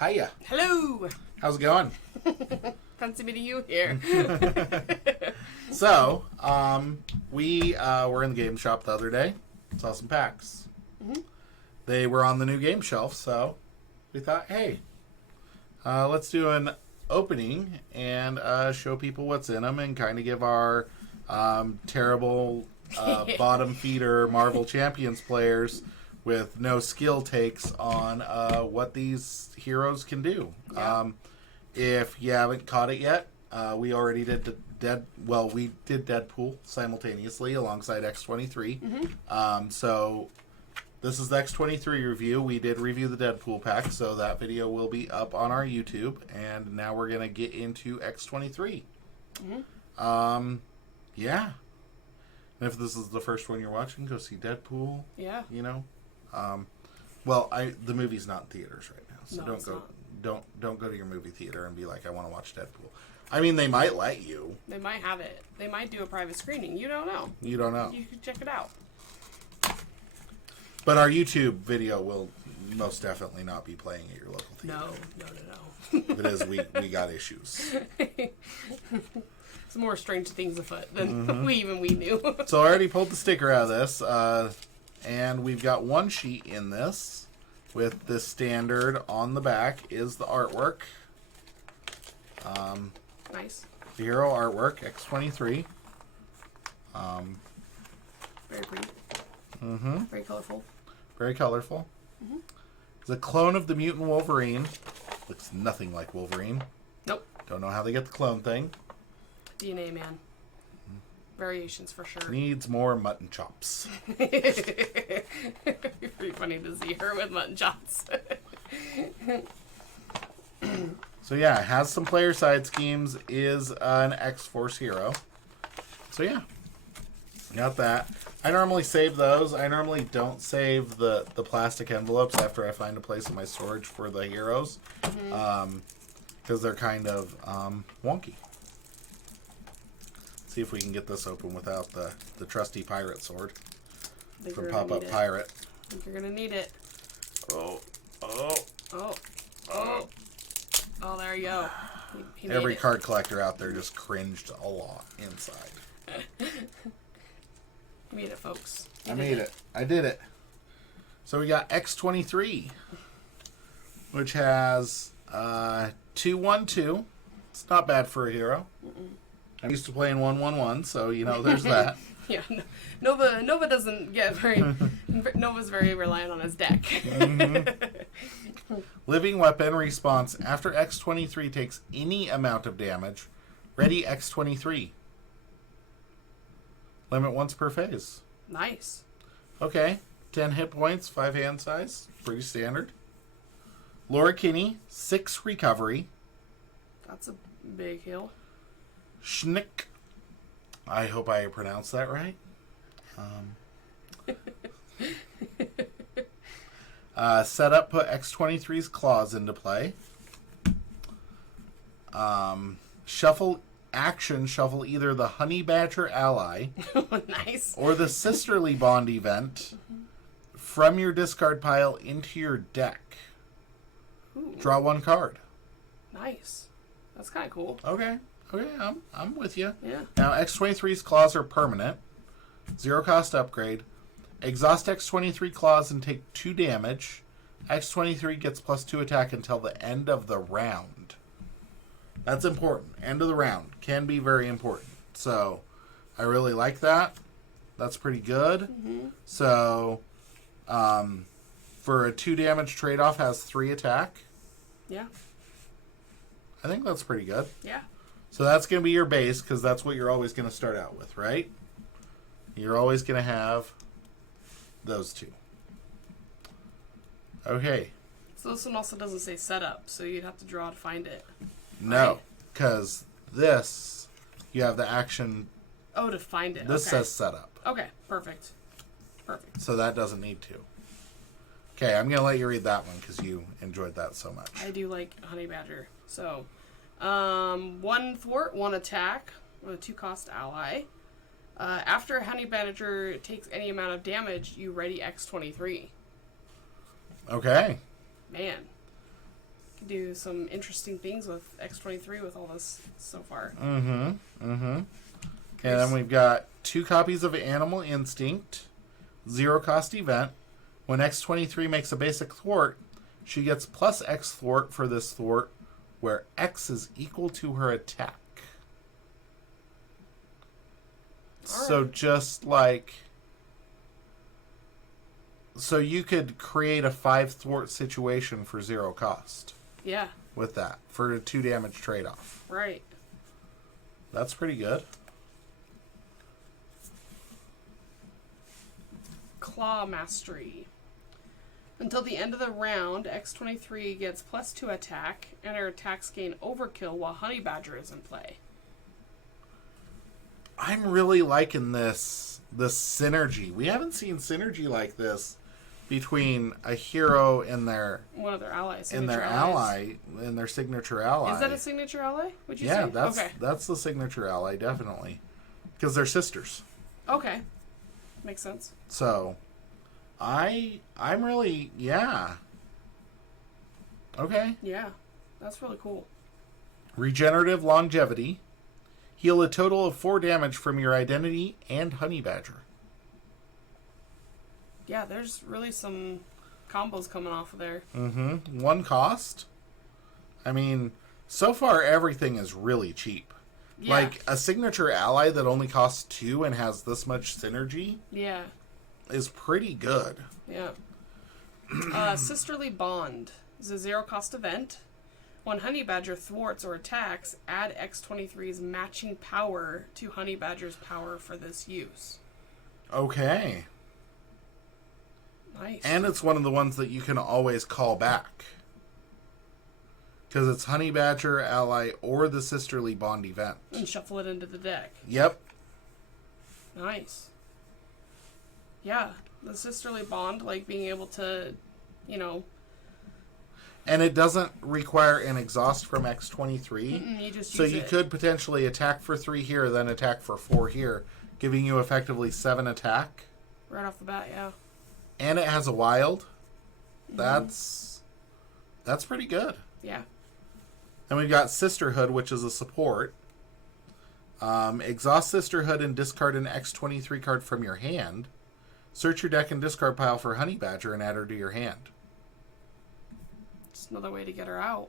Hiya. Hello. How's it going? Fancy meeting you here. So, we were in the game shop the other day. Saw some packs. Mm-hmm. They were on the new game shelf, so we thought, hey, let's do an opening and show people what's in them and kind of give our terrible bottom feeder Marvel Champions players with no skill takes on what these heroes can do. Yeah. If you haven't caught it yet, we already did we did Deadpool simultaneously alongside X-23. Mm-hmm. So this is the X-23 review. We did review the Deadpool pack, so that video will be up on our YouTube. And now we're going to get into X-23. Mm-hmm. Yeah. And if this is the first one you're watching, go see Deadpool. Yeah. You know? The movie's not in theaters right now, so don't go to your movie theater and be like, I want to watch Deadpool. I mean, they might let you. They might have it. They might do a private screening. You don't know. You don't know. You can check it out. But our YouTube video will most definitely not be playing at your local theater. No. If it is, we got issues. Some more strange things afoot than we knew. So I already pulled the sticker out of this, and we've got one sheet in this with the standard on the back is the artwork. Nice. The hero artwork, X-23. Very pretty. Mm-hmm. Very colorful. Very colorful. Mm-hmm. It's a clone of the mutant Wolverine. Looks nothing like Wolverine. Nope. Don't know how they get the clone thing. DNA man. Variations for sure. Needs more mutton chops. Pretty funny to see her with mutton chops. So yeah, it has some player side schemes, is an X-Force hero. So yeah, got that. I normally save those. I normally don't save the plastic envelopes after I find a place in my storage for the heroes. Because they're kind of wonky. See if we can get this open without the trusty pirate sword from Pop-Up Pirate. I think you're going to need it. Oh. Oh, there you go. He made Every it. card collector out there just cringed a lot inside. You made it, folks. I made it. I did it. So we got X-23, which has 2/1/2. It's not bad for a hero. I'm used to playing 1/1/1, so there's that. Yeah, Nova doesn't get very. Nova's very reliant on his deck. Living weapon response after X-23 takes any amount of damage. Ready X-23. Limit once per phase. Nice. Okay, 10 hit points, 5 hand size, pretty standard. Laura Kinney, 6 recovery. That's a big heal. Schnick. I hope I pronounced that right. Setup, put X-23's claws into play. Shuffle either the Honey Badger ally Nice. or the Sisterly Bond event from your discard pile into your deck. Ooh. Draw 1 card. Nice. That's kind of cool. Okay, I'm with you. Yeah. Now, X-23's claws are permanent. 0 cost upgrade. Exhaust X-23 claws and take 2 damage. X-23 gets +2 attack until the end of the round. That's important. End of the round can be very important. So, I really like that. That's pretty good. Mm-hmm. So, for a 2 damage trade-off, has 3 attack. Yeah. I think that's pretty good. Yeah. So that's going to be your base, because that's what you're always going to start out with, right? You're always going to have those 2. Okay. So this one also doesn't say setup, so you'd have to draw to find it. No, because this, you have the action. Oh, to find it. This okay. says setup. Okay, perfect. So that doesn't need to. Okay, I'm going to let you read that one because you enjoyed that so much. I do like Honey Badger. So, 1 thwart, 1 attack with a 2 cost ally. After Honey Badger takes any amount of damage, you ready X-23. Okay. Man. Could do some interesting things with X-23 with all this so far. And then we've got 2 copies of Animal Instinct, 0 cost event. When X-23 makes a basic thwart, she gets plus X thwart for this thwart, where X is equal to her attack. So just like... So you could create a 5 thwart situation for 0 cost. Yeah. With that, for a 2 damage trade-off. Right. That's pretty good. Claw Mastery. Until the end of the round, X-23 gets plus 2 attack, and her attacks gain overkill while Honey Badger is in play. I'm really liking this synergy. We haven't seen synergy like this between a hero and their one of their allies. And their ally, and their signature ally. Is that a signature ally? Would you say? Yeah, that's the signature ally, definitely. Because they're sisters. Okay. Makes sense. So, I'm really, yeah. Okay. Yeah, that's really cool. Regenerative Longevity. Heal a total of 4 damage from your identity and Honey Badger. Yeah, there's really some combos coming off of there. 1 cost. I mean, so far everything is really cheap. Yeah. Like, a signature ally that only costs 2 and has this much synergy is pretty good. Yeah. Sisterly Bond is a 0 cost event. When Honey Badger thwarts or attacks, add X-23's matching power to Honey Badger's power for this use. Okay. Nice. And it's one of the ones that you can always call back. Because it's Honey Badger, ally, or the Sisterly Bond event. And shuffle it into the deck. Yep. Nice. Yeah. The Sisterly Bond, like being able to, you know... And it doesn't require an exhaust from X-23. You just so use you it. could potentially attack for 3 here, then attack for 4 here, giving you effectively 7 attack. Right off the bat, yeah. And it has a wild. That's pretty good. Yeah. And we've got Sisterhood, which is a support. Exhaust Sisterhood and discard an X-23 card from your hand. Search your deck and discard pile for Honey Badger and add her to your hand. It's another way to get her out.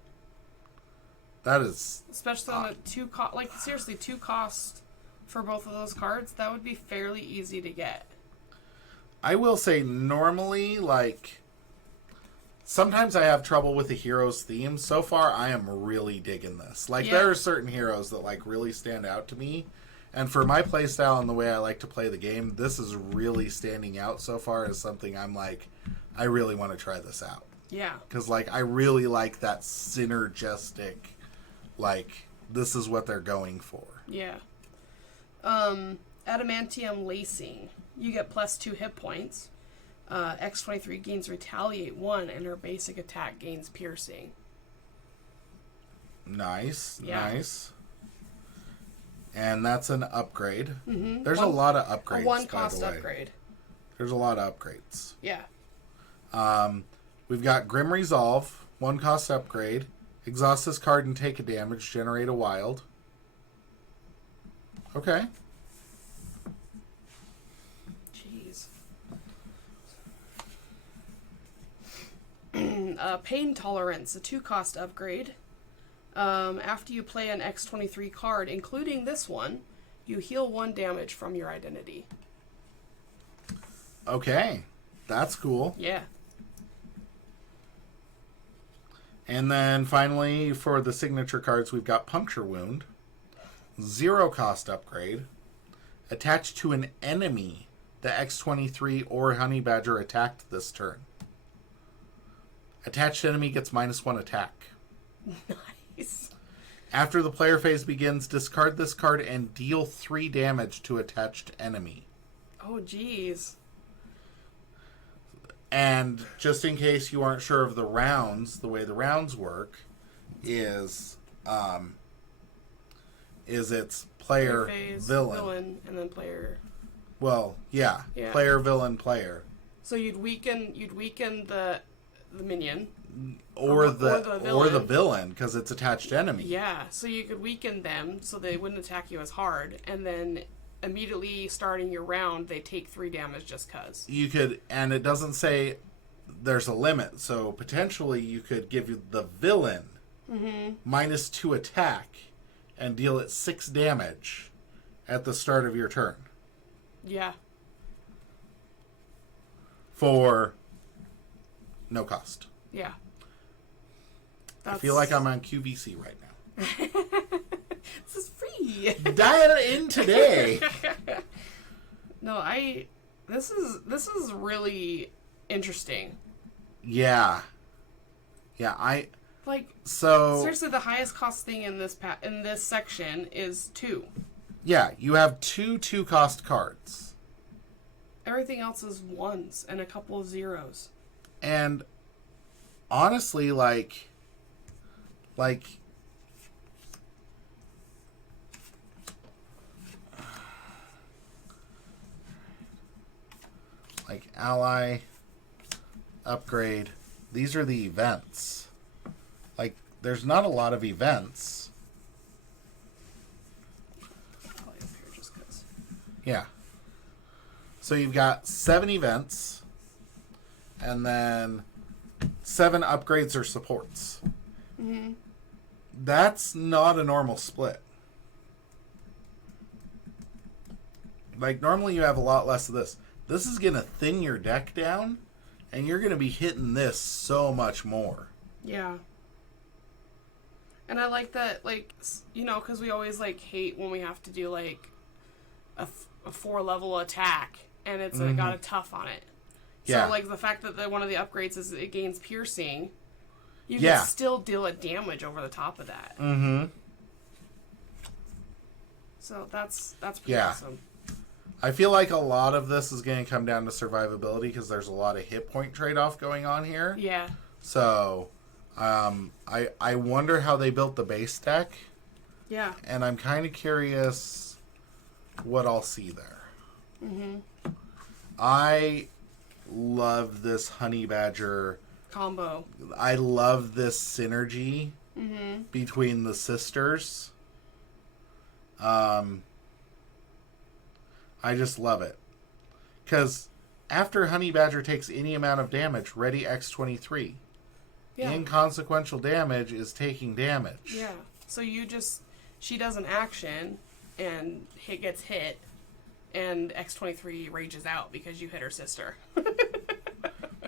That is... Especially on the 2 cost... Like, seriously, 2 cost for both of those cards, that would be fairly easy to get. I will say, normally, like... Sometimes I have trouble with the heroes theme. So far, I am really digging this. Like, there are certain heroes that, like, really stand out to me. And for my playstyle and the way I like to play the game, this is really standing out so far as something I'm like, I really want to try this out. Yeah. Because, like, I really like that synergistic, like, this is what they're going for. Yeah. Adamantium Lacing. You get plus 2 hit points. X-23 gains Retaliate 1, and her basic attack gains Piercing. Nice. Yeah. Nice. And that's an upgrade. There's a lot of upgrades, a 1 by cost the way. upgrade. There's a lot of upgrades. Yeah. We've got Grim Resolve, 1 cost upgrade. Exhaust this card and take a damage. Generate a wild. Okay. Jeez. Pain Tolerance, a 2 cost upgrade. After you play an X-23 card, including this one, you heal 1 damage from your identity. Okay. That's cool. Yeah. And then finally, for the signature cards, we've got Puncture Wound. 0 cost upgrade. Attached to an enemy the X-23 or Honey Badger attacked this turn. Attached enemy gets -1 attack. Nice. After the player phase begins, discard this card and deal 3 damage to attached enemy. Oh, jeez. And just in case you aren't sure of the rounds, the way the rounds work is it's player phase, villain, and then player. Well, yeah. Player, villain, player. So you'd weaken the minion. Or the villain. villain, because it's attached enemy. Yeah, so you could weaken them so they wouldn't attack you as hard, and then immediately starting your round, they take 3 damage just cause. You could, and it doesn't say there's a limit, so potentially you could give the villain -2 attack and deal it 6 damage at the start of your turn. Yeah. For no cost. Yeah. I feel like I'm on QVC right now. This is free. Dial in today. No, this is really interesting. Yeah. So seriously, the highest cost thing in this section is 2. Yeah, you have 2 cost cards. Everything else is 1s and a couple of 0s. And honestly, like ally, upgrade, these are the events. Like, there's not a lot of events. Probably up here just 'cause. Yeah. So you've got 7 events, and then 7 upgrades or supports. Mm-hmm. That's not a normal split. Like, normally you have a lot less of this. This is going to thin your deck down, and you're going to be hitting this so much more. Yeah. And I like that, like, because we always, like, hate when we have to do, like, a 4-level attack, and it's got a tough on it. Yeah. So, like, the fact that one of the upgrades is it gains piercing, you Yeah. can still deal it damage over the top of that. Mm-hmm. So that's pretty Yeah. awesome. I feel like a lot of this is going to come down to survivability because there's a lot of hit point trade-off going on here. Yeah. So, I wonder how they built the base deck, Yeah. and I'm kind of curious what I'll see there. Mm-hmm. I love this honey badger Combo. I love this synergy Mm-hmm. between the sisters. I just love it. Because after Honey Badger takes any amount of damage, ready X-23. Yeah. Inconsequential damage is taking damage. Yeah. So she does an action and gets hit, and X-23 rages out because you hit her sister.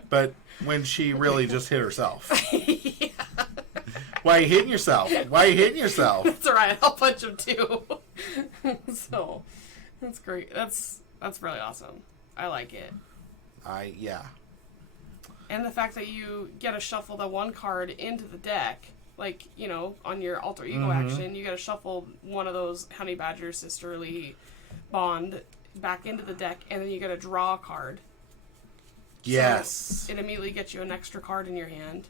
But when she really just hit herself. Yeah. Why are you hitting yourself? Why are you hitting yourself? That's alright, I'll punch him too. So, that's great. That's really awesome. I like it. Yeah. And the fact that you get to shuffle the one card into the deck, like, on your alter ego action, you get to shuffle one of those Honey Badger Sisterly Bond back into the deck, and then you get to draw a card. Yes. So it immediately gets you an extra card in your hand.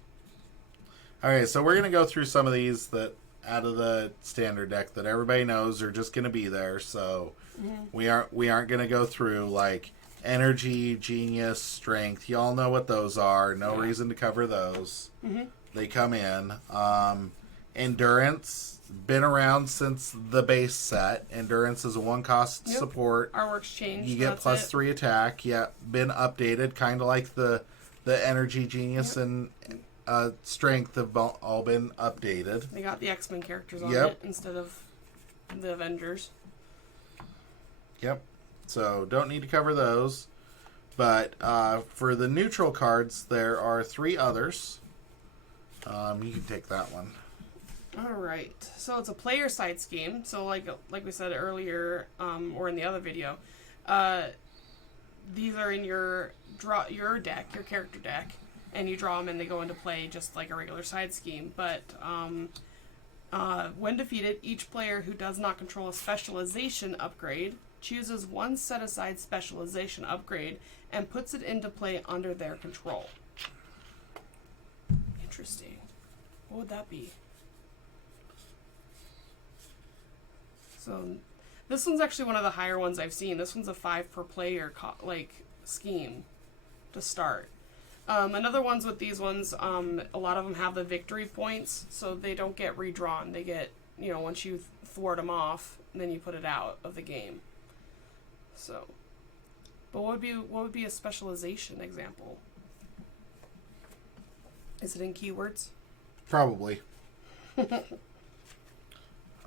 Okay, so we're going to go through some of these that out of the standard deck that everybody knows are just going to be there. So we aren't going to go through like energy, genius, strength. Y'all know what those are. No reason to cover those. They come in. Endurance, been around since the base set. Endurance is a 1-cost support. Artwork's changed. You get +3 attack. Yeah, been updated, kind of like the energy, genius, and strength have all been updated. They got the X-Men characters on it instead of the Avengers. Yep. So don't need to cover those. But for the neutral cards, there are 3 others. You can take that one. All right. So it's a player side scheme. So like we said earlier, or in the other video, these are in your deck, your character deck, and you draw them and they go into play just like a regular side scheme. But when defeated, each player who does not control a specialization upgrade chooses one set-aside specialization upgrade and puts it into play under their control. Interesting. What would that be? So this one's actually one of the higher ones I've seen. This one's a 5 per player scheme to start. Another ones with these ones, a lot of them have the victory points, so they don't get redrawn. They get, once you thwart them off, then you put it out of the game. So, but what would be a specialization example? Is it in keywords? Probably.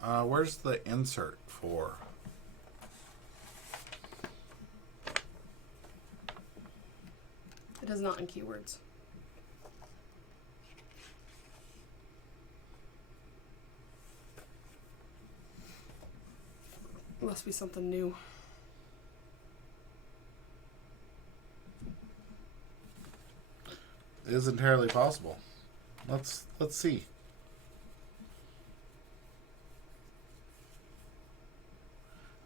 Where's the insert for? It is not in keywords. It must be something new. It is entirely possible. Let's see.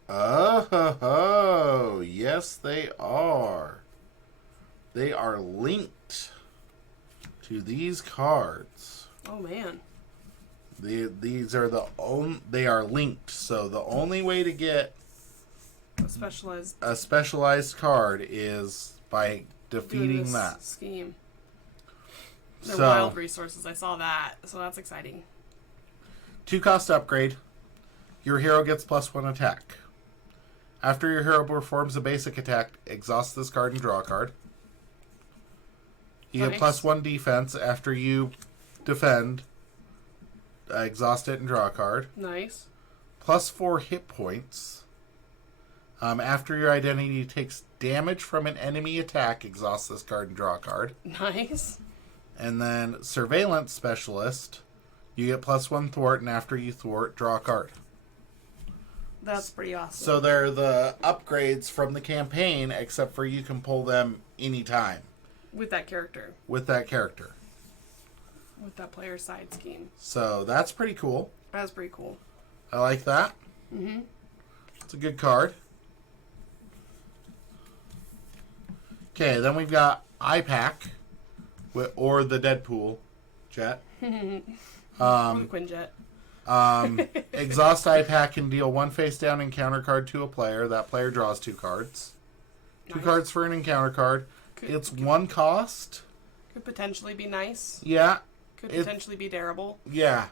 Oh, yes, they are. They are linked to these cards. Oh man. These are they are linked. So the only way to get a specialized card is by defeating that scheme. They're so, wild resources. I saw that, so that's exciting. 2-cost upgrade. Your hero gets +1 attack. After your hero performs a basic attack, exhaust this card and draw a card. You get +1 defense after you defend. Exhaust it and draw a card. Nice. +4 hit points. After your identity takes damage from an enemy attack, exhaust this card and draw a card. Nice. And then Surveillance Specialist. You get +1 thwart, and after you thwart, draw a card. That's pretty awesome. So they're the upgrades from the campaign, except for you can pull them anytime. With that character. With that character. With that player side scheme. So that's pretty cool. That's pretty cool. I like that. Mm-hmm. It's a good card. Okay, then we've got iPack, or the Deadpool jet. Quinjet. Exhaust iPack can deal 1 face-down encounter card to a player. That player draws 2 cards. Nice. 2 cards for an encounter card. It's 1 cost. Could potentially be nice. Yeah. Could potentially be dareable. Yeah.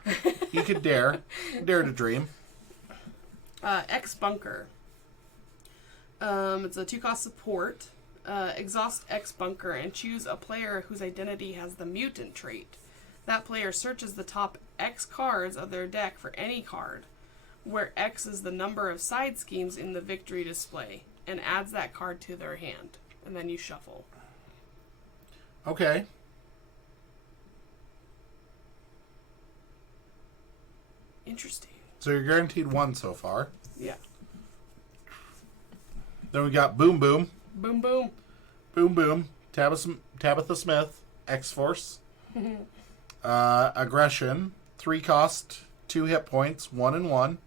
You could dare. Dare to dream. X-Bunker. It's a 2-cost support. Exhaust X-Bunker and choose a player whose identity has the mutant trait. That player searches the top X cards of their deck for any card, where X is the number of side schemes in the victory display, and adds that card to their hand. And then you shuffle. Okay. Interesting. So you're guaranteed 1 so far. Yeah. Then we got Boom Boom. Boom Boom. Boom Boom. Tabitha Smith. X-Force. Aggression. 3 cost. 2 hit points. 1 and 1.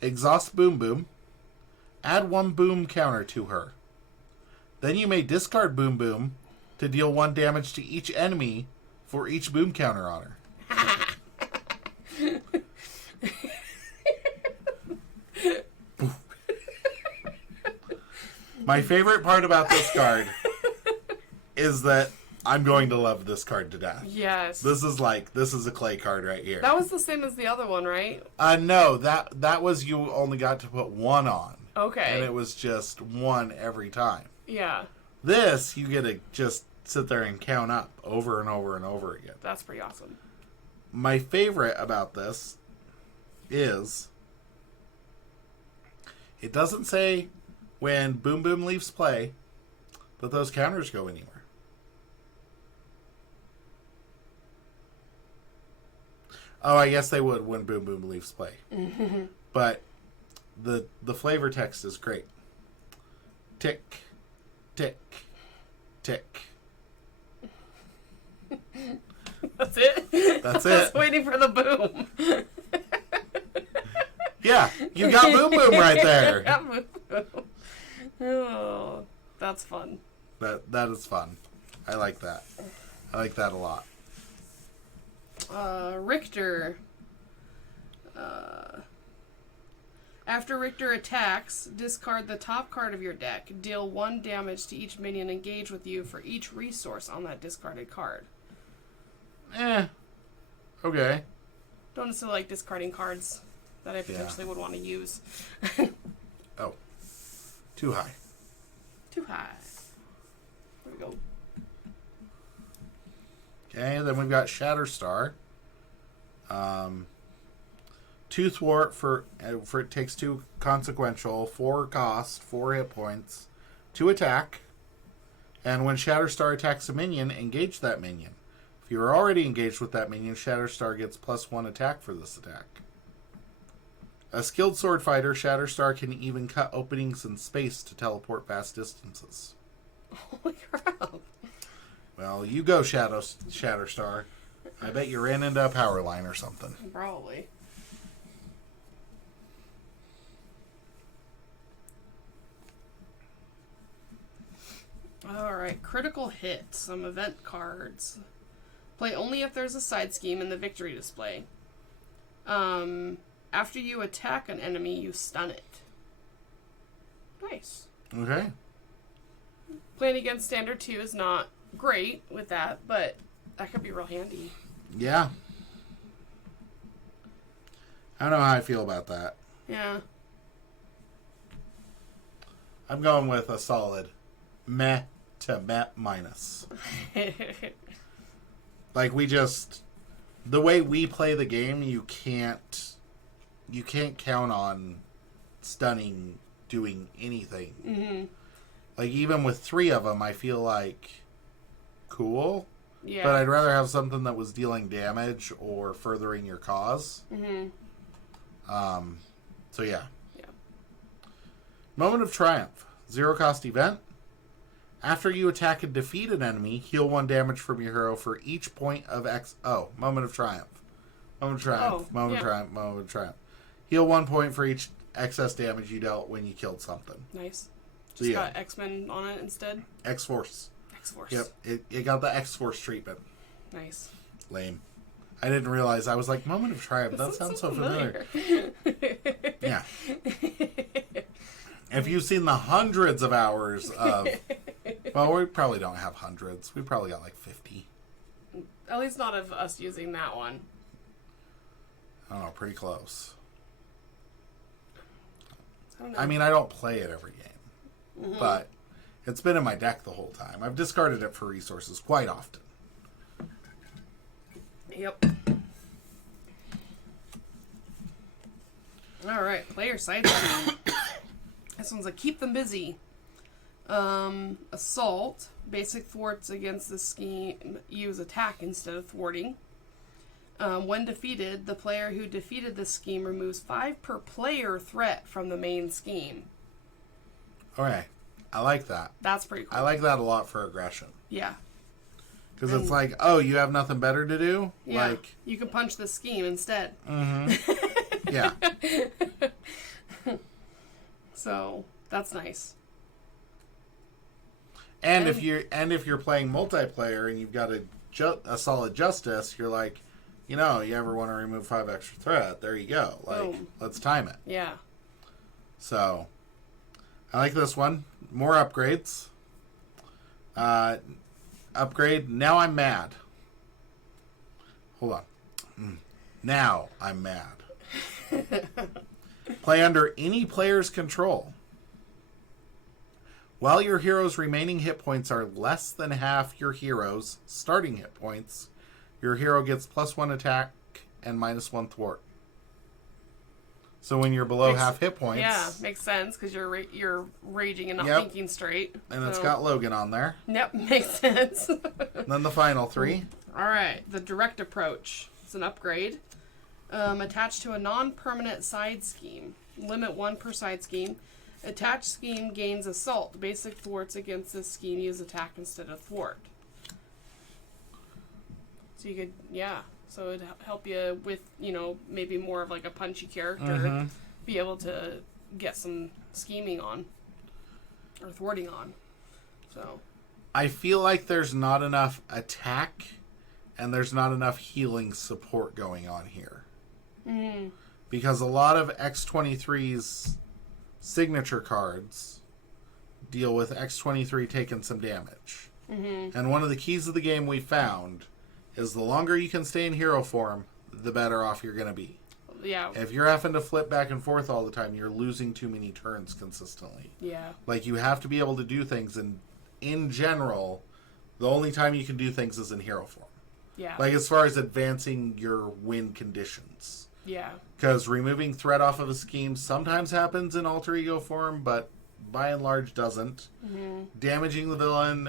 Exhaust Boom Boom. Add 1 boom counter to her. Then you may discard Boom Boom to deal 1 damage to each enemy for each boom counter on her. My favorite part about this card is that I'm going to love this card to death. Yes. This is a clay card right here. That was the same as the other one, right? No, that was you only got to put 1 on. Okay. And it was just 1 every time. Yeah. This, you get to just sit there and count up over and over and over again. That's pretty awesome. My favorite about this is it doesn't say when Boom Boom leaves play, but those counters go anywhere. Oh, I guess they would when Boom Boom leaves play. But the flavor text is great. Tick, tick, tick. That's it? That's I it. was waiting for the boom. Yeah, you got Boom Boom right there. Boom Boom. Oh, that's fun. That is fun. I like that. I like that a lot. Richter. After Richter attacks, discard the top card of your deck. Deal 1 damage to each minion engaged with you for each resource on that discarded card. Okay. Don't necessarily like discarding cards that I potentially would want to use. Oh. Too high. Too high. There we go. Okay, then we've got Shatterstar. 2 thwart for it takes 2 consequential, 4 cost, 4 hit points, 2 attack, and when Shatterstar attacks a minion, engage that minion. If you are already engaged with that minion, Shatterstar gets +1 attack for this attack. A skilled sword fighter, Shatterstar can even cut openings in space to teleport vast distances. Holy crap. Well, you go, Shatterstar. I bet you ran into a power line or something. Probably. Alright, critical hit. Some event cards. Play only if there's a side scheme in the victory display. After you attack an enemy, you stun it. Nice. Okay. Playing against Standard 2 is not great with that, but that could be real handy. Yeah. I don't know how I feel about that. Yeah. I'm going with a solid meh to meh minus. Like, the way we play the game, you can't count on stunning doing anything. Mm-hmm. Like, even with 3 of them, I feel like cool. Yeah. But I'd rather have something that was dealing damage or furthering your cause. Mm-hmm. So yeah. Yeah. Moment of Triumph. 0 cost event. After you attack and defeat an enemy, heal 1 damage from your hero for each point of X. Oh, Moment of Triumph. Moment of Triumph. Moment of Triumph. Moment of Triumph. Heal 1 point for each excess damage you dealt when you killed something. Nice. Just got X-Men on it instead? X-Force. X-Force. Yep. It got the X-Force treatment. Nice. Lame. I didn't realize. I was like, Moment of Triumph. That sounds so familiar. Yeah. If you've seen the hundreds of hours of... Well, we probably don't have hundreds. We probably got like 50. At least not of us using that one. I don't know, pretty close. I don't know. I mean, I don't play it every game. Mm-hmm. But it's been in my deck the whole time. I've discarded it for resources quite often. Yep. Alright, player side scheme. This one's like, keep them busy. Assault. Basic thwarts against the scheme use attack instead of thwarting. When defeated, the player who defeated the scheme removes 5 per player threat from the main scheme. Okay. I like that. That's pretty cool. I like that a lot for aggression. Yeah. Because it's like, oh, you have nothing better to do? Yeah. Like, you can punch the scheme instead. Mm-hmm. Yeah. So, that's nice. And if you're playing multiplayer and you've got a solid justice, you're like, you ever want to remove 5 extra threat? There you go. Like, boom. Let's time it. Yeah. So, I like this one. More upgrades. Upgrade. Now I'm mad. Hold on. Now I'm mad. Play under any player's control. While your hero's remaining hit points are less than half your hero's starting hit points, your hero gets +1 attack and -1 thwart. So when you're below half hit points... Yeah, makes sense, because you're raging and not thinking straight. And it's got Logan on there. Yep, makes sense. Then the final 3. Alright, the direct approach. It's an upgrade. Attached to a non-permanent side scheme. Limit 1 per side scheme. Attached scheme gains assault. Basic thwarts against this scheme use attack instead of thwart. So you could, so it'd help you with, maybe more of like a punchy character. Be able to get some scheming on. Or thwarting on. So. I feel like there's not enough attack and there's not enough healing support going on here. because a lot of X-23's signature cards deal with X-23 taking some damage. Mm-hmm. And one of the keys of the game we found is the longer you can stay in hero form, the better off you're going to be. Yeah. If you're having to flip back and forth all the time, you're losing too many turns consistently. Yeah. Like, you have to be able to do things, and in general, the only time you can do things is in hero form. Yeah. Like, as far as advancing your win conditions. Yeah. Because removing threat off of a scheme sometimes happens in alter ego form, but by and large doesn't. Mm-hmm. Damaging the villain,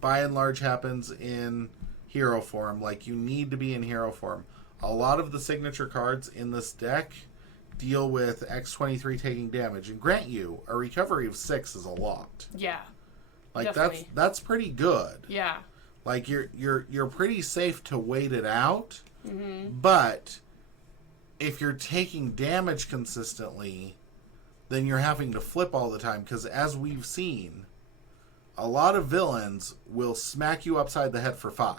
by and large, happens in hero form. Like, you need to be in hero form. A lot of the signature cards in this deck deal with X-23 taking damage. And grant you, a recovery of 6 is a lot. Yeah. Like, Definitely. that's pretty good. Yeah. Like, you're pretty safe to wait it out. Mm-hmm. But if you're taking damage consistently, then you're having to flip all the time. Because as we've seen, a lot of villains will smack you upside the head for 5.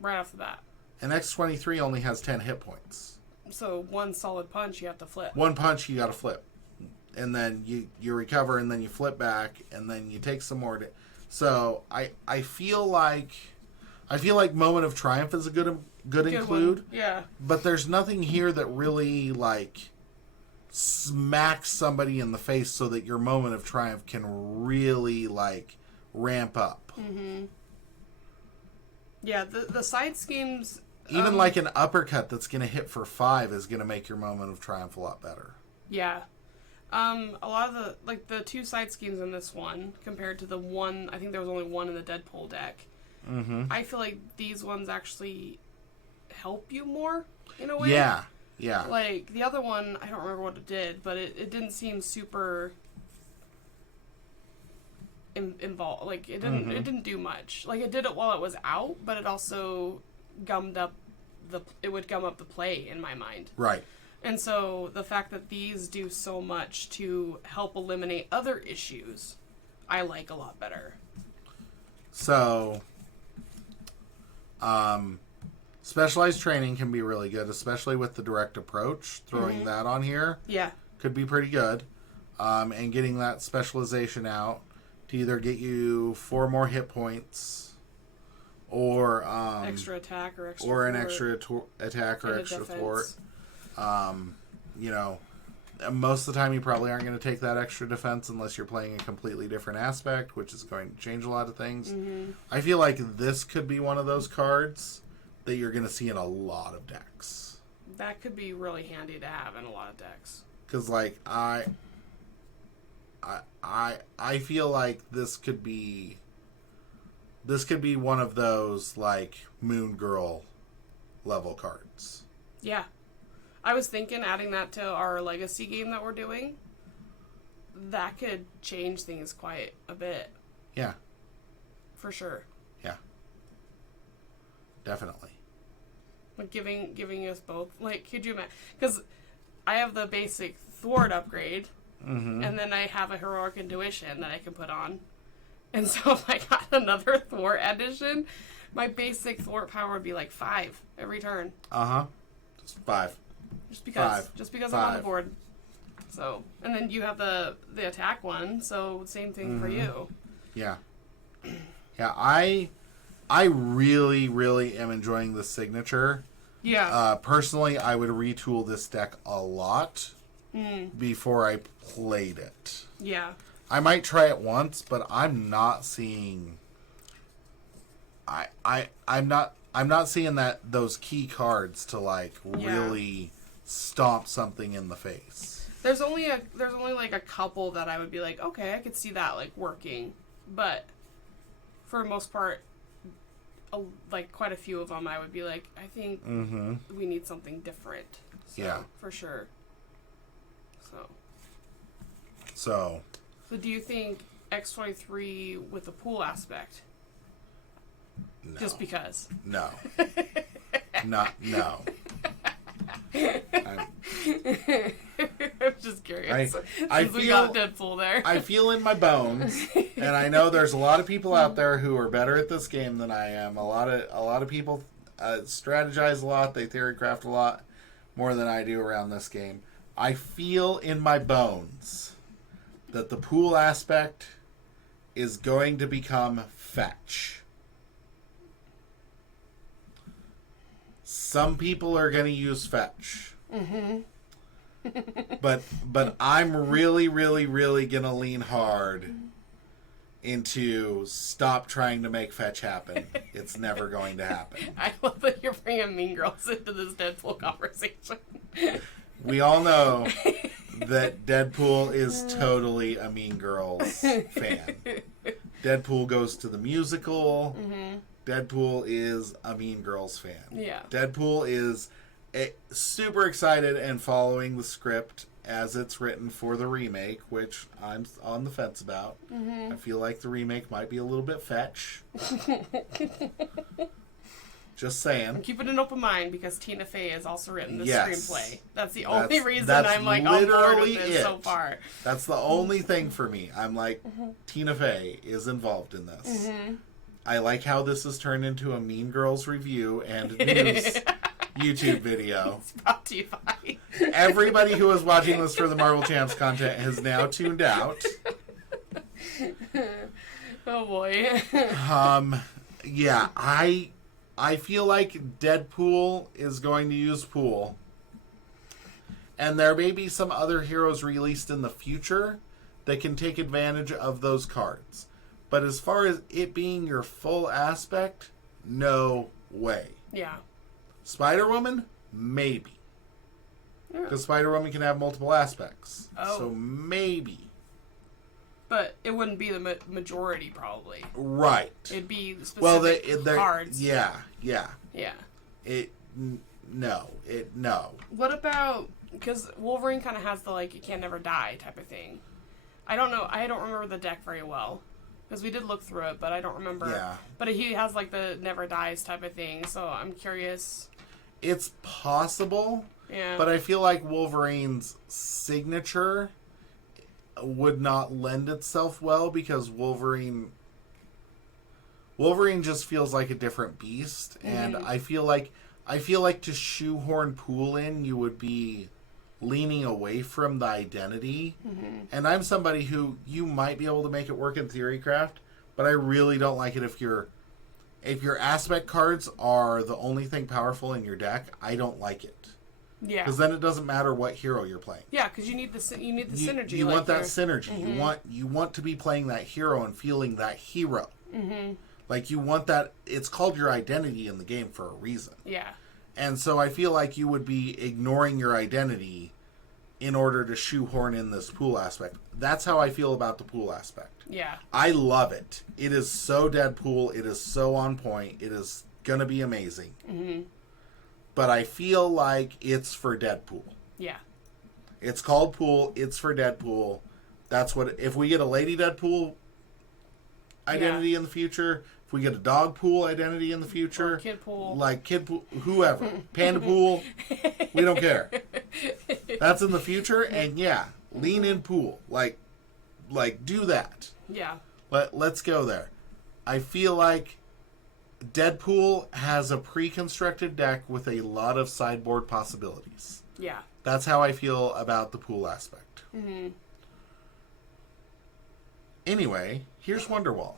Right off the bat. And X-23 only has 10 hit points. So one solid punch, you have to flip. One punch, you got to flip. And then you recover, and then you flip back, and then you take some more. So I feel like Moment of Triumph is a good include. One. Yeah. But there's nothing here that really, like, smacks somebody in the face so that your Moment of Triumph can really, like, ramp up. Mm-hmm. Yeah, the side schemes... Even like an uppercut that's going to hit for 5 is going to make your Moment of Triumph a lot better. Yeah. A lot of the 2 side schemes in this one, compared to the one, I think there was only one in the Deadpool deck. Mm-hmm. I feel like these ones actually help you more, in a way. Yeah, yeah. Like, the other one, I don't remember what it did, but it didn't seem super involved. Like, it didn't do much. Like, it did it while it was out, but it also would gum up the play, in my mind. Right. And so the fact that these do so much to help eliminate other issues, I like a lot better. So, specialized training can be really good, especially with the direct approach. Throwing that on here could be pretty good. And getting that specialization out to either get you 4 more hit points, or extra attack or extra or an thwart, extra attack or and a extra defense. thwart. You know, most of the time you probably aren't going to take that extra defense unless you're playing a completely different aspect, which is going to change a lot of things. Mm-hmm. I feel like this could be one of those cards that you're going to see in a lot of decks. That could be really handy to have in a lot of decks. Because, like, I feel like this could be one of those, like, Moon Girl level cards. Yeah. I was thinking adding that to our legacy game that we're doing. That could change things quite a bit. Yeah. For sure. Yeah. Definitely. Like giving us both. Like, could you imagine? Because I have the basic thwart upgrade, and then I have a heroic intuition that I can put on. And so if I got another thwart addition, my basic thwart power would be like 5 every turn. Uh-huh. Just 5. Just because. 5. Just because I'm on the board. So, and then you have the attack one, so same thing for you. Yeah. Yeah, I really, really am enjoying the signature. Yeah. Personally, I would retool this deck a lot before I played it. Yeah. I might try it once, but I'm not seeing. I'm not seeing those key cards to, like, really stomp something in the face. There's only like a couple that I would be like, okay, I could see that, like, working, but for the most part, like, quite a few of them, I would be like, I think we need something different. So, Yeah, for sure. So do you think X-23 with the pool aspect? no. Just because? No. No. I'm just curious. I Since we got Deadpool there. I feel in my bones, and I know there's a lot of people out there who are better at this game than I am. A lot of people strategize a lot, they theorycraft a lot, more than I do around this game. I feel in my bones that the pool aspect is going to become fetch. Some people are going to use fetch. but I'm really, really, really going to lean hard into stop trying to make fetch happen. It's never going to happen. I love that you're bringing Mean Girls into this Deadpool conversation. We all know that Deadpool is totally a Mean Girls fan. Deadpool goes to the musical. Deadpool is a Mean Girls fan. Yeah. Deadpool is super excited and following the script as it's written for the remake, which I'm on the fence about. I feel like the remake might be a little bit fetch. Just saying. I'm keeping an open mind because Tina Fey has also written the screenplay. That's the only reason I'm like on board with this so far. That's the only thing for me. I'm like, Tina Fey is involved in this. I like how this has turned into a Mean Girls review and news YouTube video. It's brought to you by... Everybody who was watching this for the Marvel Champs content has now tuned out. Oh boy. Yeah, I feel like Deadpool is going to use pool. And there may be some other heroes released in the future that can take advantage of those cards. But as far as it being your full aspect, no way. Yeah. Spider-Woman? Maybe. Because Spider-Woman can have multiple aspects. Oh. So maybe. But it wouldn't be the majority, probably. Right. It'd be specific cards. Yeah. Yeah. No. What about... Because Wolverine kind of has the, like, you can never die type of thing. I don't know. I don't remember the deck very well. Because we did look through it, but I don't remember. Yeah. But he has, like, the never dies type of thing, so I'm curious. It's possible. Yeah. But I feel like Wolverine's signature would not lend itself well because Wolverine just feels like a different beast, and I feel like to shoehorn pool in, you would be leaning away from the identity. And I'm somebody who you might be able to make it work in Theorycraft, but I really don't like it if your aspect cards are the only thing powerful in your deck. I don't like it. Yeah. Because then it doesn't matter what hero you're playing. Yeah, because you need the synergy. You want that synergy. You want to be playing that hero and feeling that hero. Like you want that. It's called your identity in the game for a reason. Yeah. And so I feel like you would be ignoring your identity in order to shoehorn in this pool aspect. That's how I feel about the pool aspect. Yeah. I love it. It is so Deadpool. It is so on point. It is going to be amazing. But I feel like it's for Deadpool. Yeah. It's called Pool. It's for Deadpool. That's what... If we get a Lady Deadpool identity in the future... If we get a dog pool identity in the future, or kid pool, like kid pool, whoever, panda pool, we don't care. That's in the future, and yeah, lean in pool, like do that. Yeah. Let's go there. I feel like Deadpool has a pre-constructed deck with a lot of sideboard possibilities. Yeah. That's how I feel about the pool aspect. Anyway, here's Wonderwall.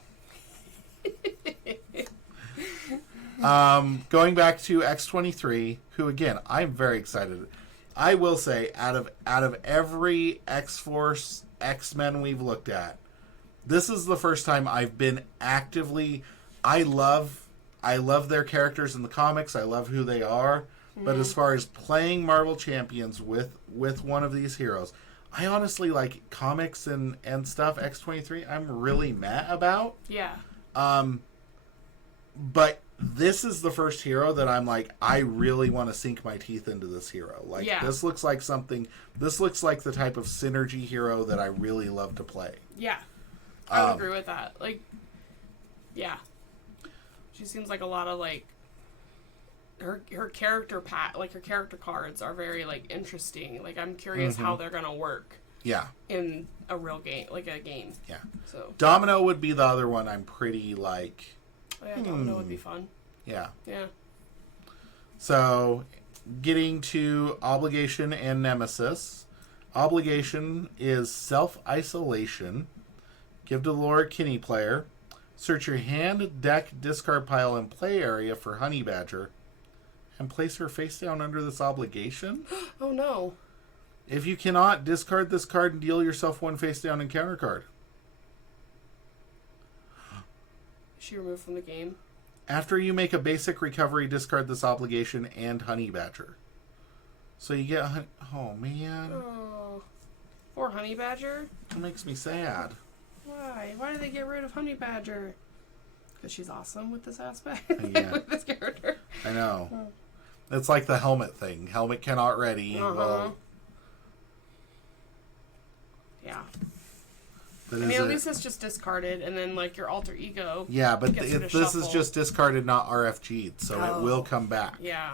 Going back to X-23, who again I'm very excited. I will say, out of every X-Force X-Men we've looked at, this is the first time I've been actively. I love their characters in the comics. I love who they are. But as far as playing Marvel Champions with one of these heroes, I honestly like comics and stuff. X-23, I'm really mad about. Yeah. But this is the first hero that I'm like, I really want to sink my teeth into this hero. Like, this looks like the type of synergy hero that I really love to play. Yeah. I would agree with that. Like, yeah. She seems like a lot of, like, her character her character cards are very, like, interesting. Like, I'm curious how they're gonna work. Yeah. In a real game, like a game. Yeah. So Domino would be the other one I'm pretty like... Oh yeah, Domino would be fun. Yeah. Yeah. So, getting to Obligation and Nemesis. Obligation is self-isolation. Give to the Lord Kinney player. Search your hand, deck, discard pile, and play area for Honey Badger. And place her face down under this obligation? Oh no. If you cannot, discard this card and deal yourself one face down encounter card. Is she removed from the game? After you make a basic recovery, discard this obligation and Honey Badger. So you get... Oh, man. Oh. Poor Honey Badger? It makes me sad. Why? Why did they get rid of Honey Badger? Because she's awesome with this aspect. Yeah. With this character. I know. It's like the helmet thing. Helmet cannot ready. Well, yeah. but I mean, at least it's just discarded, and then, like, your alter ego. Yeah, but gets rid of this is shuffle. just discarded, not RFG'd, so it will come back. Yeah.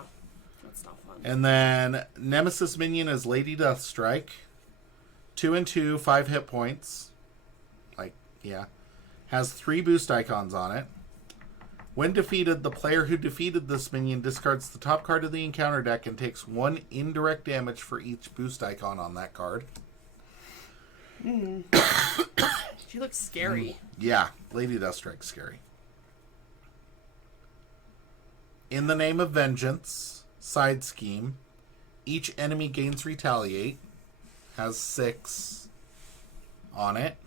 That's not fun. And then Nemesis minion is Lady Deathstrike. 2/2, 5 hit points. Like, yeah. Has 3 boost icons on it. When defeated, the player who defeated this minion discards the top card of the encounter deck and takes 1 indirect damage for each boost icon on that card. She looks scary. Yeah, Lady Deathstrike's scary. In the Name of Vengeance, side scheme. Each enemy gains retaliate. Has 6 on it.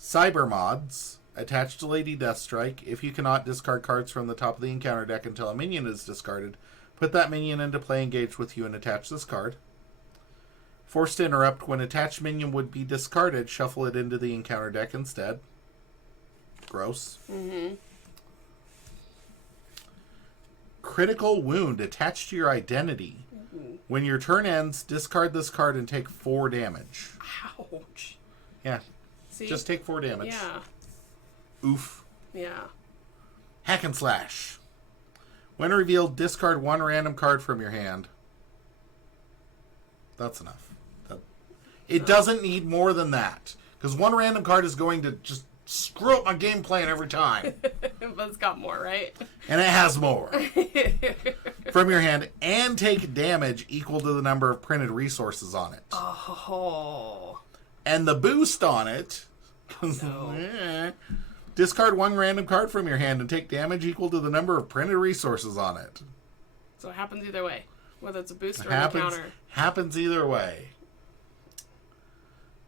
Cyber mods. Attached to Lady Deathstrike. If you cannot discard cards from the top of the encounter deck until a minion is discarded, put that minion into play engaged with you and attach this card. Forced Interrupt. When attached minion would be discarded, shuffle it into the encounter deck instead. Gross. Critical Wound. Attached to your identity. When your turn ends, discard this card and take 4 damage. Ouch. Yeah. See? Just take 4 damage. Yeah. Oof. Yeah. Hack and Slash. When revealed, discard 1 random card from your hand. That's enough. It doesn't need more than that. Because 1 random card is going to just screw up my game plan every time. But it's got more, right? And it has more. From your hand. And take damage equal to the number of printed resources on it. Oh. And the boost on it... No. Discard 1 random card from your hand and take damage equal to the number of printed resources on it. So it happens either way. Whether it's a boost or an encounter. Happens either way.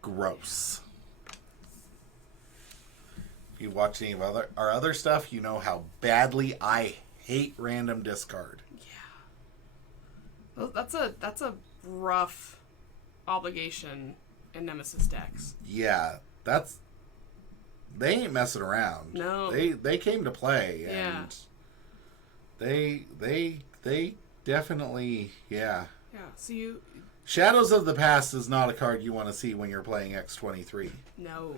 Gross. If you watch any of our other stuff, you know how badly I hate random discard. Yeah. That's a rough obligation in Nemesis decks. Yeah, they ain't messing around. No. They came to play, and yeah. they definitely, yeah. Yeah. So you... Shadows of the Past is not a card you want to see when you're playing X-23. No.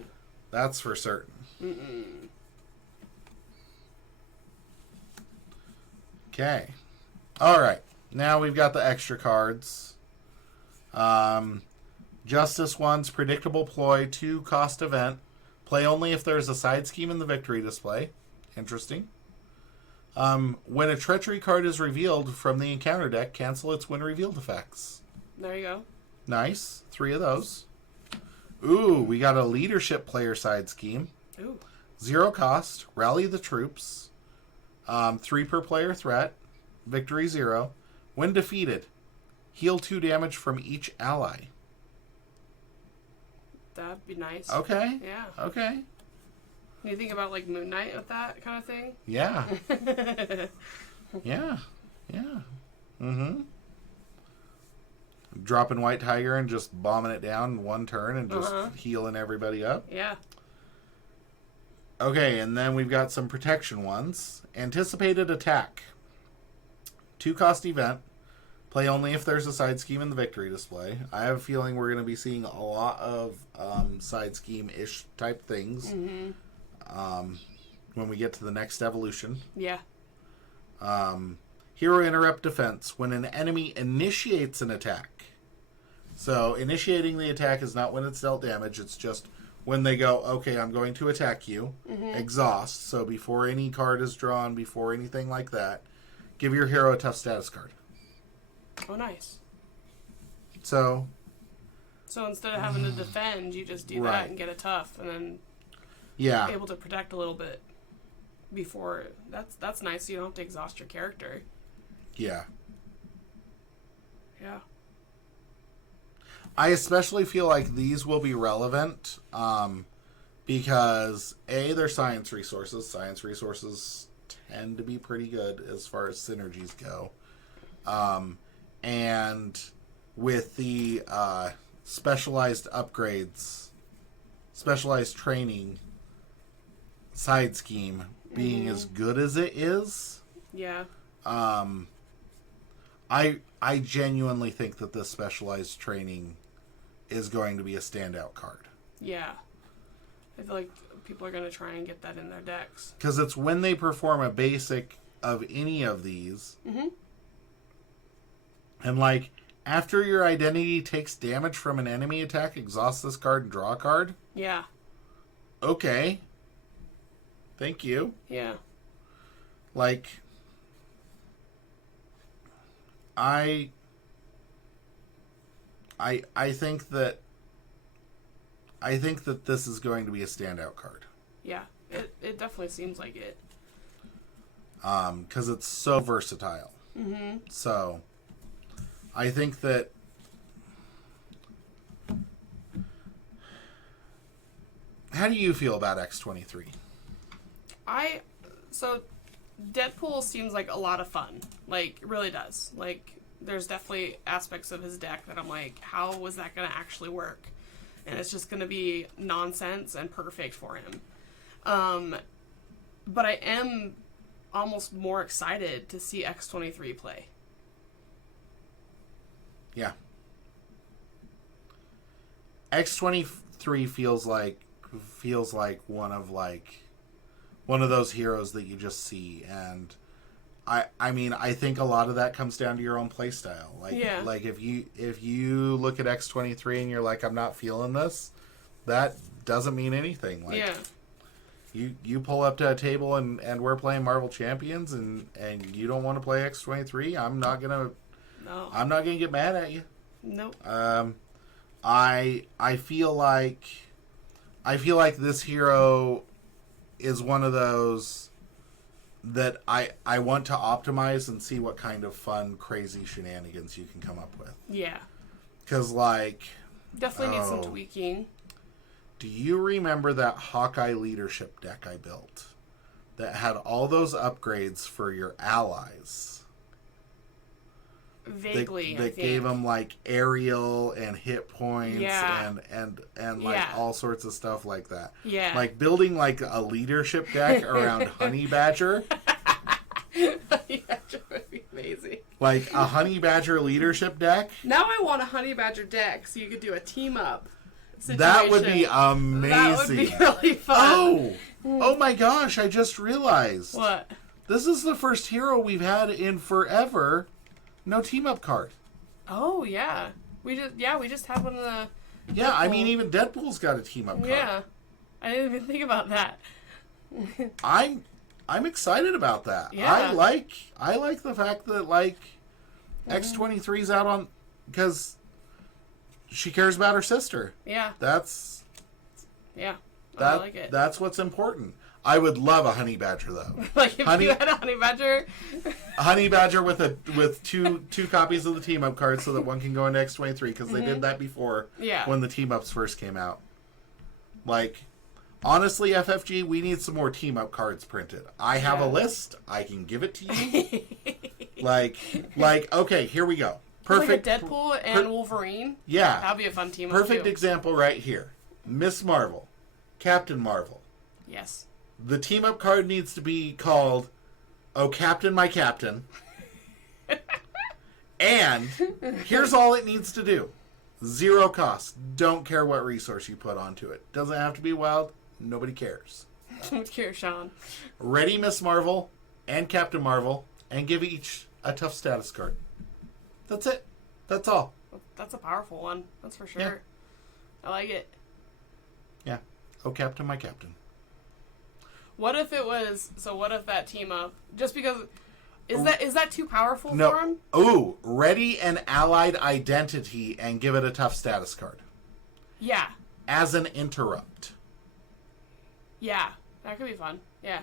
That's for certain. Okay. All right. Now we've got the extra cards. Justice one's Predictable Ploy, 2 cost event. Play only if there's a side scheme in the victory display. Interesting. When a treachery card is revealed from the encounter deck, cancel its when revealed effects. There you go. Nice. 3 of those. Ooh, we got a leadership player side scheme. Ooh. 0 cost. Rally the troops. 3 per player threat. Victory 0. When defeated, heal 2 damage from each ally. That'd be nice. Okay. Yeah. Okay. You think about like Moon Knight with that kind of thing? Yeah. Yeah. Yeah. Mm-hmm. Dropping White Tiger and just bombing it down in 1 turn and just healing everybody up. Yeah. Okay, and then we've got some protection ones. Anticipated Attack. 2 cost event. Play only if there's a side scheme in the victory display. I have a feeling we're going to be seeing a lot of side scheme-ish type things when we get to the next evolution. Yeah. Hero Interrupt Defense. When an enemy initiates an attack. So, initiating the attack is not when it's dealt damage. It's just when they go, okay, I'm going to attack you. Exhaust. So, before any card is drawn, before anything like that, give your hero a tough status card. Oh, nice. So instead of having to defend, you just do that and get a tough, and then able to protect a little bit before. That's nice. So you don't have to exhaust your character. Yeah. Yeah. I especially feel like these will be relevant because they're science resources. Science resources tend to be pretty good as far as synergies go. And with the specialized upgrades, specialized training side scheme being as good as it is, I genuinely think that this specialized training is going to be a standout card. Yeah. I feel like people are going to try and get that in their decks. Because it's when they perform a basic of any of these. Mm-hmm. And, like, after your identity takes damage from an enemy attack, exhaust this card and draw a card? Yeah. Okay. Thank you. Yeah. Like, I think that this is going to be a standout card. Yeah, it definitely seems like it. Because it's so versatile. Mm-hmm. So, I think that how do you feel about X-23? So Deadpool seems like a lot of fun. Like, it really does. Like, there's definitely aspects of his deck that I'm like, how was that going to actually work? And it's just going to be nonsense and perfect for him. But I am almost more excited to see X-23 play. Yeah. X-23 feels like one of those heroes that you just see, and I mean, I think a lot of that comes down to your own play style. Like if you look at X-23 and you're like, I'm not feeling this, that doesn't mean anything. Like, you pull up to a table and we're playing Marvel Champions and you don't want to play X-23, I'm not gonna get mad at you. Nope. I feel like this hero is one of those that I want to optimize and see what kind of fun, crazy shenanigans you can come up with. Yeah. Because, like... Definitely needs some tweaking. Do you remember that Hawkeye leadership deck I built? That had all those upgrades for your allies? Vaguely, that gave them, like, aerial and hit points and like, all sorts of stuff like that. Yeah. Like, building, like, a leadership deck around Honey Badger. Honey Badger would be amazing. Like, a Honey Badger leadership deck. Now I want a Honey Badger deck so you could do a team-up situation. That would be amazing. That would be really fun. Oh my gosh, I just realized. What? This is the first hero we've had in forever. No team-up card. Oh, yeah. We just have one of the... Yeah, Deadpool. I mean, even Deadpool's got a team-up card. Yeah. I didn't even think about that. I'm excited about that. Yeah. I like the fact that, like, X-23's out on... Because she cares about her sister. Yeah. I like it. That's what's important. I would love a Honey Badger, though. Like, if you had a Honey Badger... Honey Badger with two copies of the team-up card so that one can go into X-23, because they did that before when the team-ups first came out. Like, honestly, FFG, we need some more team-up cards printed. I have a list. I can give it to you. like, okay, here we go. Perfect. Like a Deadpool and Wolverine? Yeah. That would be a fun team-up, Perfect too. example right here. Miss Marvel. Captain Marvel. Yes. The team-up card needs to be called, Oh, Captain, My Captain. And here's all it needs to do. 0 cost. Don't care what resource you put onto it. Doesn't have to be wild. Nobody cares. Don't care, Sean. Ready Miss Marvel and Captain Marvel, and give each a tough status card. That's it. That's all. That's a powerful one. That's for sure. Yeah. I like it. Yeah. Oh, Captain, My Captain. What if it was... So what if that team up... Just because... Is that too powerful No. for him? Ooh, ready an allied identity and give it a tough status card. Yeah. As an interrupt. Yeah. That could be fun. Yeah.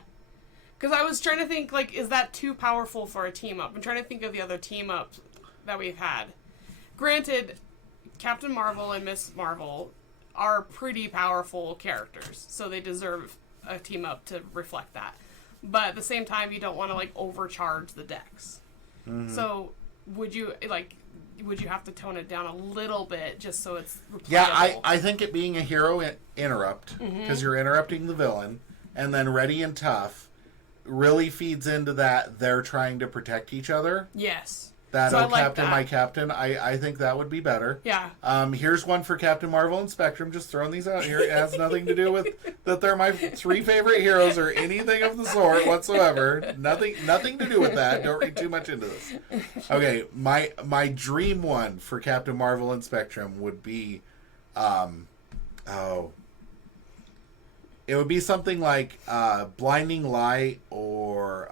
Because I was trying to think, like, is that too powerful for a team-up? I'm trying to think of the other team-ups that we've had. Granted, Captain Marvel and Miss Marvel are pretty powerful characters, so they deserve a team-up to reflect that. But at the same time, you don't want to, like, overcharge the decks. Mm-hmm. So, would you have to tone it down a little bit just so it's replayable? Yeah, I think it being a hero interrupt, because you're interrupting the villain, and then ready and tough really feeds into that they're trying to protect each other. Yes. That, so oh, I like Captain, that. my Captain, I think that would be better. Yeah. Here's one for Captain Marvel and Spectrum, just throwing these out here. It has nothing to do with that they're my 3 favorite heroes or anything of the sort whatsoever. Nothing to do with that. Don't read too much into this. Okay, my dream one for Captain Marvel and Spectrum would be, it would be something like Blinding Light or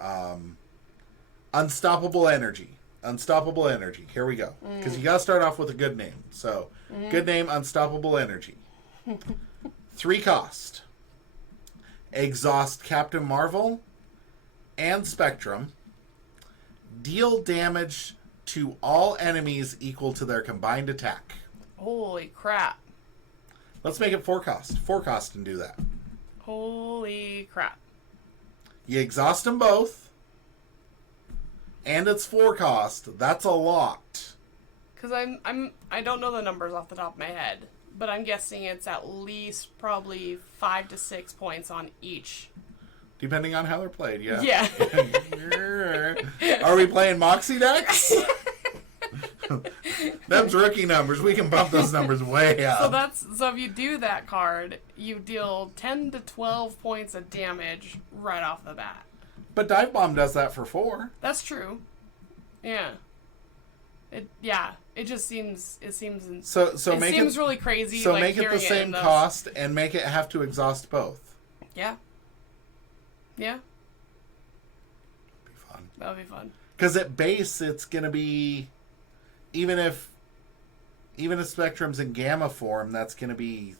Unstoppable Energy. Unstoppable Energy. Here we go. Because you got to start off with a good name. So, good name, Unstoppable Energy. 3 cost. Exhaust Captain Marvel and Spectrum. Deal damage to all enemies equal to their combined attack. Holy crap. Let's make it 4 cost. 4 cost and do that. Holy crap. You exhaust them both. And it's 4 cost. That's a lot. Because I don't know the numbers off the top of my head, but I'm guessing it's at least probably 5 to 6 points on each. Depending on how they're played, yeah. Yeah. Are we playing Moxie decks? Them's rookie numbers. We can bump those numbers way up. So if you do that card, you deal 10 to 12 points of damage right off the bat. But Dive Bomb does that for 4. That's true. Yeah. It just seems seems really crazy. So like, make it the same cost and make it have to exhaust both. Yeah. Yeah. Be fun. That would be fun. Because at base it's gonna be even if Spectrum's in Gamma form, that's gonna be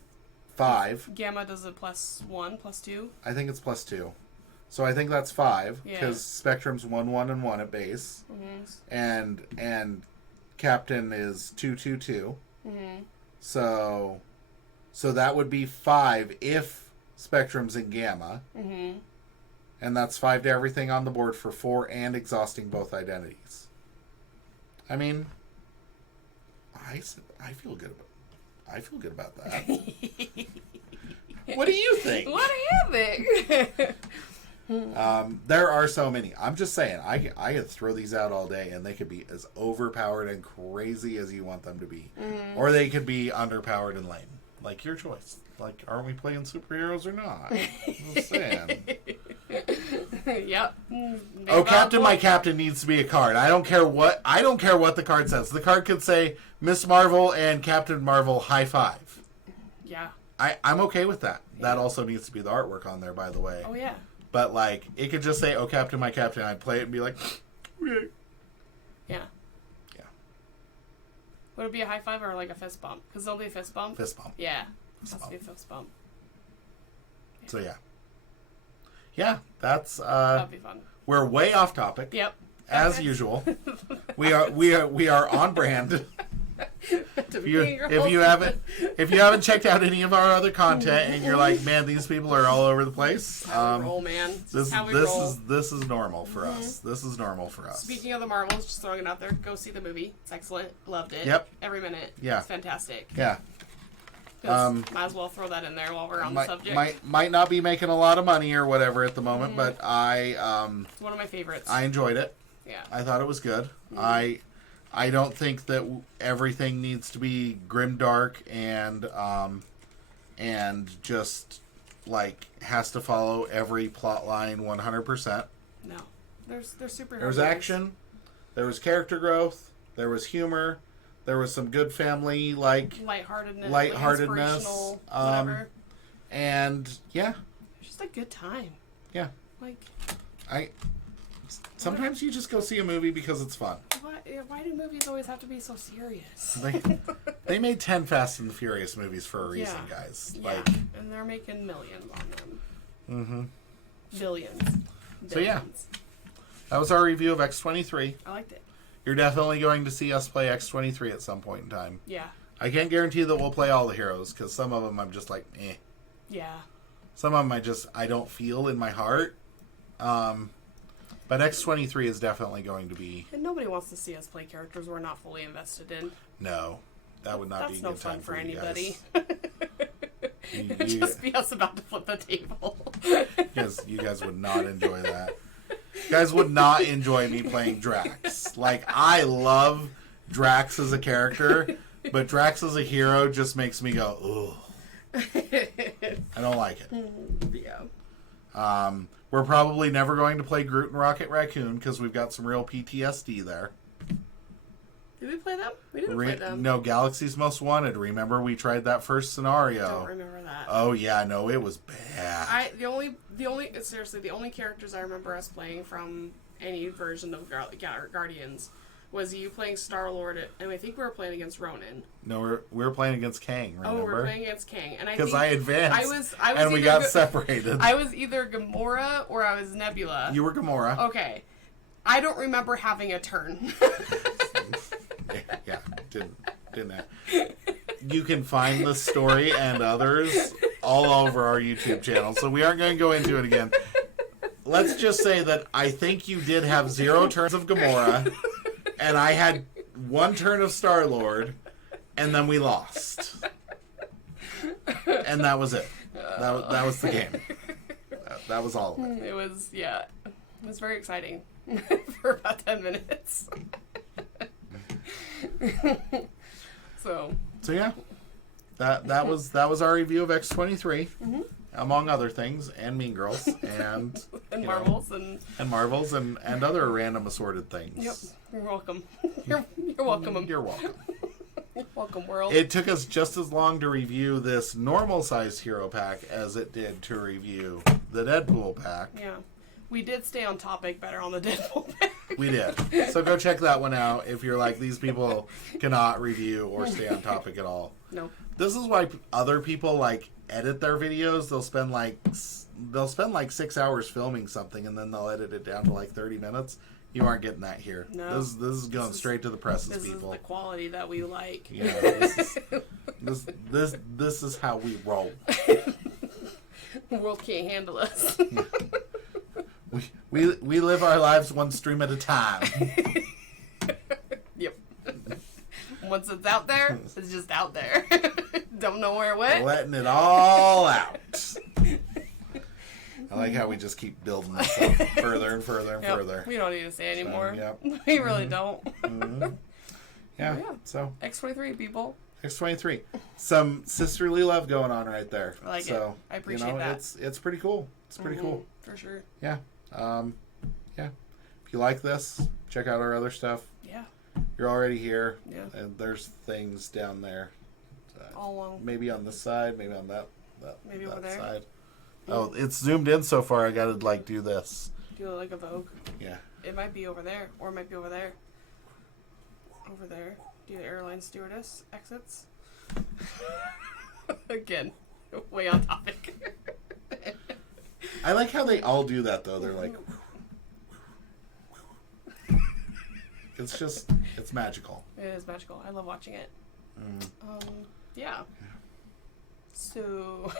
5. Gamma does a +1, +2. I think it's +2. So I think that's 5 Yeah. because Spectrum's 1, 1, and 1 at base, and Captain is 2, 2, 2. So that would be 5 if Spectrum's in Gamma, and that's 5 to everything on the board for 4 and exhausting both identities. I mean, I feel good about that. What do you think? What do you think? There are so many. I'm just saying, I could throw these out all day, and they could be as overpowered and crazy as you want them to be, or they could be underpowered and lame. Like your choice. Like, aren't we playing superheroes or not? Just saying. Yep. Oh, Captain, my Captain needs to be a card. I don't care what the card says. The card could say Miss Marvel and Captain Marvel high five. Yeah. I'm okay with that. Yeah. That also needs to be the artwork on there, by the way. Oh yeah. But, like, it could just say, oh, Captain, my Captain. I'd play it and be like, okay. Yeah. Yeah. Would it be a high five or, like, a fist bump? Because there'll be a fist bump. Fist bump. Yeah. Fist Has bump. to be a fist bump. Yeah. So, yeah. Yeah, that's, That'd be fun. We're way off topic. Yep. As usual. We are on brand. If you haven't checked out any of our other content and you're like, man, these people are all over the place. How we roll, man. This is normal for us. This is normal for us. Speaking of the Marvels, just throwing it out there, go see the movie. It's excellent. Loved it. Yep. Every minute. Yeah. It's fantastic. Yeah. Might as well throw that in there while we're on the subject. Might not be making a lot of money or whatever at the moment, but it's one of my favorites. I enjoyed it. Yeah. I thought it was good. I don't think that everything needs to be grimdark and just like has to follow every plot line 100%. No, there's superheroes. There was action, there was character growth, there was humor, there was some good family lightheartedness, inspirational, whatever. And yeah, it's just a good time. Yeah, Like Sometimes you just go see a movie because it's fun. Why do movies always have to be so serious? They made 10 Fast and the Furious movies for a reason, Yeah. guys. Yeah, Like, and they're making millions on them. mm-hmm. Billions. So yeah, that was our review of X-23. I liked it. You're definitely going to see us play X-23 at some point in time. Yeah. I can't guarantee that we'll play all the heroes, because some of them I'm just like, eh. Yeah. Some of them I don't feel in my heart. But X-23 is definitely going to be... And nobody wants to see us play characters we're not fully invested in. No. That would not be a good time for anybody. It'd just be us about to flip the table. You guys would not enjoy that. You guys would not enjoy me playing Drax. Like, I love Drax as a character, but Drax as a hero just makes me go, ugh. I don't like it. Yeah. We're probably never going to play Groot and Rocket Raccoon because we've got some real PTSD there. Did we play them? We didn't play them. No, Galaxy's Most Wanted. Remember we tried that first scenario? I don't remember that. Oh yeah, no, it was bad. The only characters I remember us playing from any version of Guardians was you playing Star-Lord, and I think we were playing against Ronan. No, we were playing against Kang, remember? Oh, we were playing against Kang. And because I advanced, I was and we got separated. I was either Gamora or I was Nebula. You were Gamora. Okay. I don't remember having a turn. Yeah, didn't I? You can find this story and others all over our YouTube channel, so we aren't going to go into it again. Let's just say that I think you did have 0 turns of Gamora, and I had 1 turn of Star-Lord, and then we lost. And that was it. That was the game. That was all of it. It was, yeah. It was very exciting for about 10 minutes. So yeah, that was our review of X-23, among other things, and Mean Girls, and Marvels, and Marvels, and other random assorted things. Yep, you're welcome. You're welcome. You're welcome. You're welcome, world. It took us just as long to review this normal-sized hero pack as it did to review the Deadpool pack. Yeah. We did stay on topic better on the Deadpool pack. We did. So go check that one out if you're like, these people cannot review or stay on topic at all. No. This is why other people like edit their videos. They'll spend like 6 hours filming something and then they'll edit it down to like 30 minutes. You aren't getting that here. No. This is going straight to the presses, this people. This is the quality that we like. Yeah. This is how we roll. The world can't handle us. We live our lives one stream at a time. Yep. Once it's out there, it's just out there. Don't know where it went. Letting it all out. I like how we just keep building this up further and further and further. We don't need to say anymore. Yep. We really don't. Yeah. Yeah. So X-23 people. X-23. Some sisterly love going on right there. I like it. I appreciate that. It's pretty cool. It's pretty cool. For sure. Yeah. Yeah. If you like this, check out our other stuff. Yeah. You're already here. Yeah. And there's things down there. All along. Maybe on this side, maybe on that maybe that over there. side. Oh, it's zoomed in so far. I gotta like do this. Do it like a Vogue. Yeah. It might be over there, or it might be over there. Over there. Do the airline stewardess exits. Again, way on topic. I like how they all do that though. They're like, it's magical. It is magical. I love watching it. Yeah. So.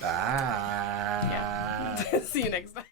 Bye. Yeah. See you next time.